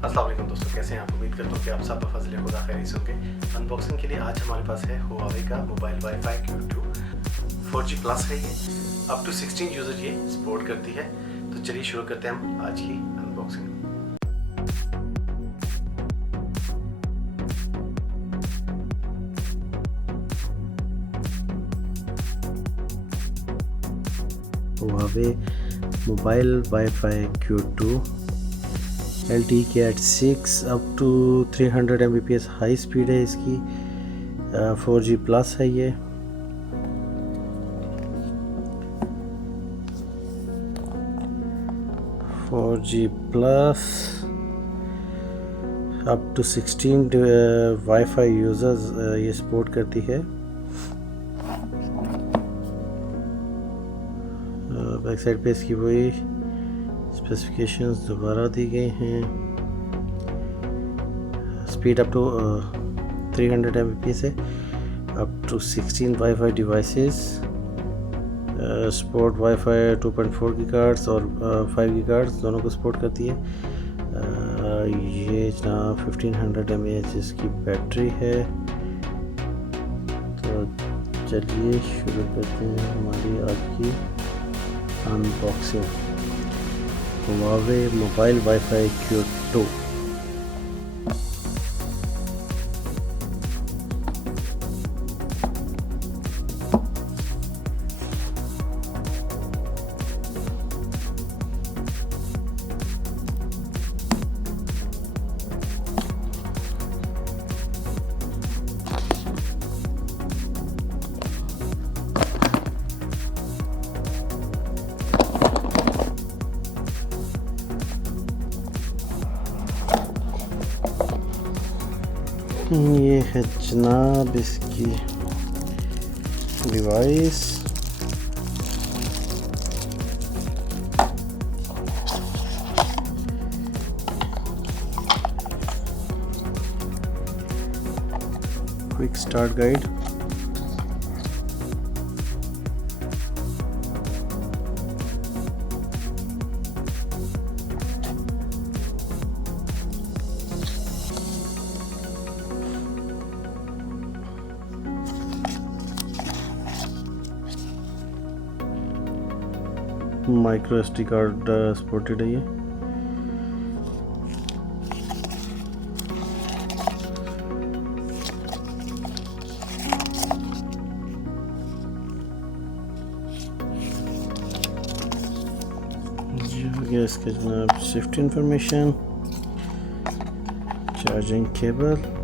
अस्सलाम वालेकुम दोस्तों, कैसे हैं आप? उम्मीद करता हूँ कि आप सब फजल खुदा खैरियत से होंगे। अनबॉक्सिंग के लिए आज हमारे पास है Huawei का mobile wifi Q2 4G plus है। ये अप टू 16 यूज़र ये सपोर्ट करती है। तो चलिए शुरू करते हैं हम आज की unboxing. Huawei mobile wifi Q2 LTE के एट 6 up to 300 Mbps high speed है इसकी। 4G प्लस है ये। Plus up to 16 wifi users ये सपोर्ट करती है। बैक साइड पे इसकी वही स्पेसिफिकेशंस दोबारा दी गई हैं। स्पीड अप टू 300 Mbps है। Up to 16 wifi devices support wifi 2.4 gigahertz और 5 गीगाहर्ट्ज़ दोनों को सपोर्ट करती है। ये जनाब 1500 mAh इसकी बैटरी है। तो चलिए शुरू करते हैं हमारी आज की unboxing. Huawei mobile wifi Q2। ये है जनाब इसकी device. Quick start guide. Micro SD card supported है ये। ये हो गया इसका जनाब सेफ्टी इंफॉर्मेशन, चार्जिंग केबल,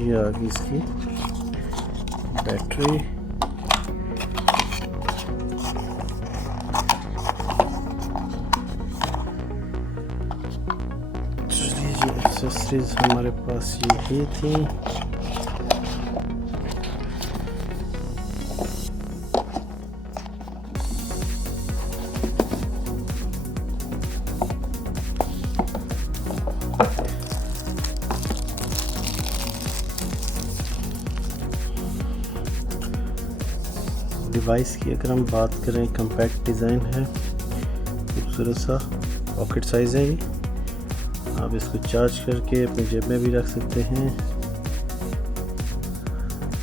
ये आ गई इसकी बैटरी। चलिए ये एक्सेसरीज हमारे पास यही थी। डिवाइस की अगर हम बात करें, कम्पैक्ट डिज़ाइन है, खूबसूरत सा पॉकेट साइज़ है ये। आप इसको चार्ज करके अपनी जेब में भी रख सकते हैं।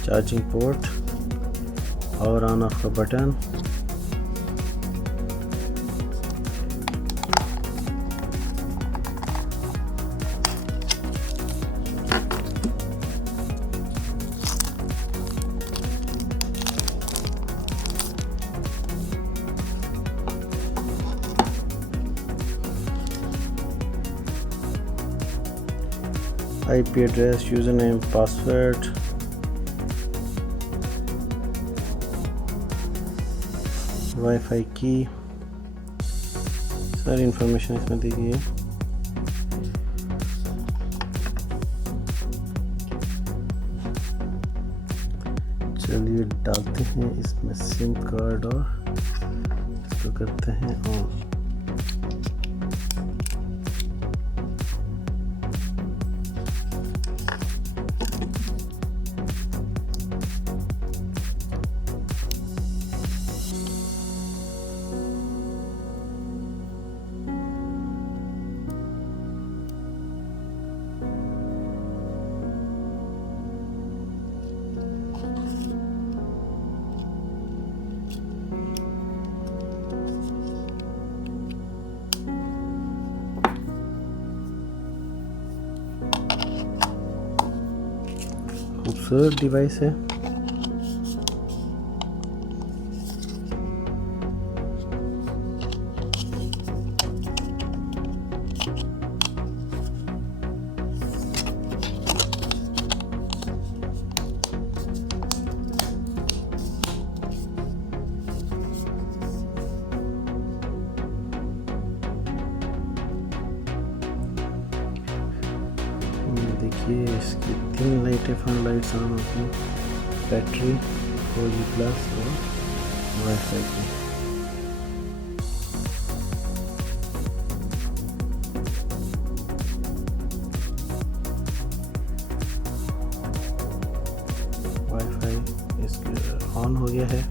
चार्जिंग पोर्ट और ऑन ऑफ का button. IP address, user name, password, wifi की सारी इंफॉर्मेशन इसमें दी गई है। चलिए डालते हैं इसमें सिम कार्ड और इसको करते हैं ऑन। खूबसूरत डिवाइस है। देखिए इसकी 3 लाइटें, फन लाइट्स ऑन होती हैं, बैटरी 4G+ और वाईफाई की। वाईफाई इसके ऑन हो गया है।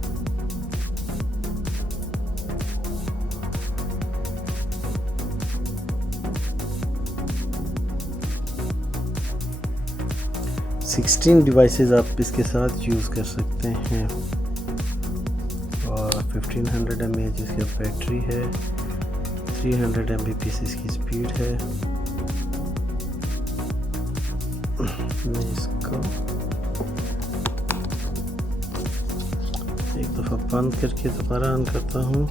सिक्सटीन डिवाइसेस आप इसके साथ यूज़ कर सकते हैं और 1500 mAh इसकी बैटरी है, 300 Mbps इसकी स्पीड है। मैं इसको एक दफ़ा बंद करके दोबारा ऑन करता हूँ।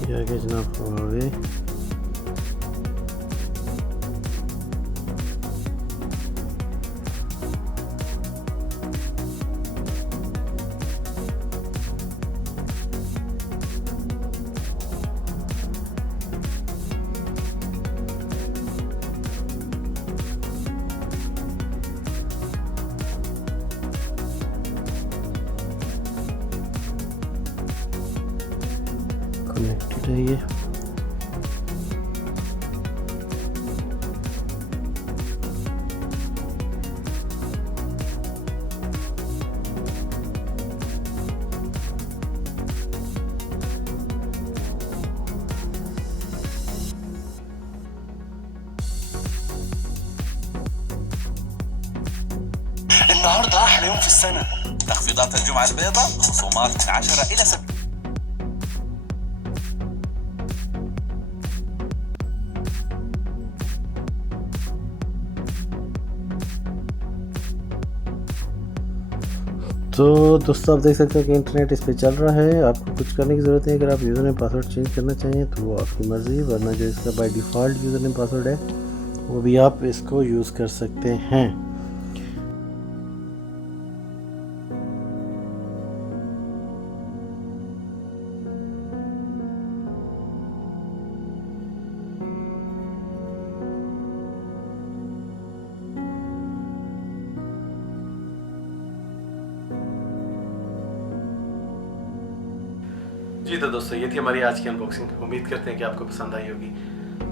ये आगे जनाब Huawei। कनेक्टेड है ये। النهارده احلى يوم في السنه، تخفيضات الجمعه البيضاء، خصومات من 10 إلى 70%. तो दोस्तों आप देख सकते हैं कि इंटरनेट इस पे चल रहा है। आपको कुछ करने की ज़रूरत है। अगर आप यूज़र नेम पासवर्ड चेंज करना चाहिए तो वो आपकी मर्ज़ी, वरना जो इसका by default user name password है वो भी आप इसको यूज़ कर सकते हैं। जी तो दोस्तों ये थी हमारी आज की अनबॉक्सिंग। उम्मीद करते हैं कि आपको पसंद आई होगी।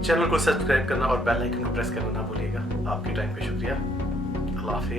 चैनल को सब्सक्राइब करना और बेल आइकन को प्रेस करना ना भूलिएगा। आपके टाइम पे शुक्रिया। अल्लाह हाफ़िज़।